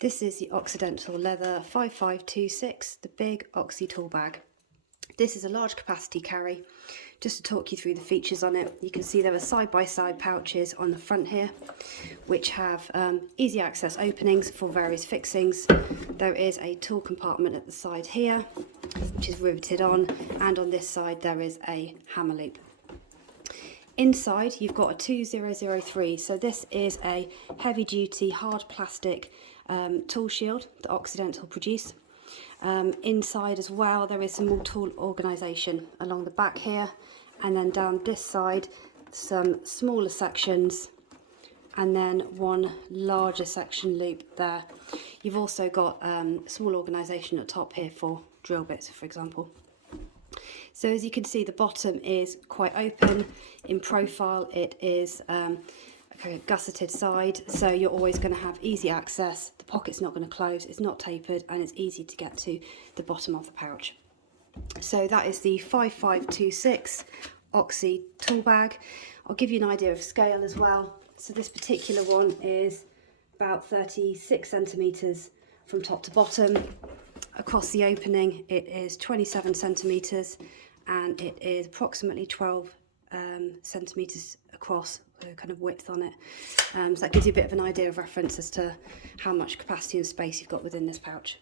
This is the Occidental Leather 5526, the Big Oxy Tool Bag. This is a large capacity carry. Just to talk you through the features on it, you can see there are side-by-side pouches on the front here, which have easy access openings for various fixings. There is a tool compartment at the side here, which is riveted on, and on this side there is a hammer loop. Inside you've got a 2003, so this is a heavy duty hard plastic tool shield that Occidental produce. Inside as well there is some more tool organisation along the back here, and then down this side some smaller sections and then one larger section loop there. You've also got small organisation at the top here for drill bits, for example. So as you can see, the bottom is quite open in profile. It is a gusseted side, so you're always going to have easy access. The pocket's not going to close, it's not tapered, and it's easy to get to the bottom of the pouch. So that is the 5526 Oxy Tool Bag. I'll give you an idea of scale as well. So this particular one is about 36 centimetres from top to bottom. Across the opening it is 27 centimetres, and it is approximately 12 centimetres across, kind of width on it. So that gives you a bit of an idea of reference as to how much capacity and space you've got within this pouch.